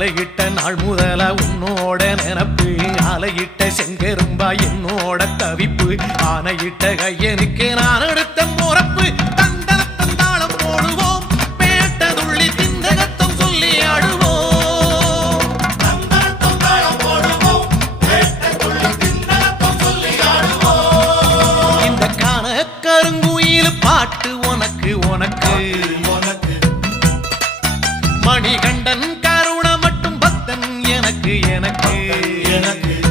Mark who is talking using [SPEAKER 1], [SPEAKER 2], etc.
[SPEAKER 1] அலையிட்ட நாள் முதல உன்னோட நினப்பு. அலையிட்ட செங்கரும்பா என்னோட தவிப்பு. ஆனையிட்ட கையனுக்கு நான் எடுத்த முறப்பு தந்தாளம் போடுவோம். போடுவோம். பேட்டதுள்ளி திந்தகத்தம் சொல்லி ஆடுவோம். இந்த காண கருங்குயில் பாட்டு உனக்கு உனக்கு. உனக்கு. மணிகண்டன் எனக்கு எனக்கு.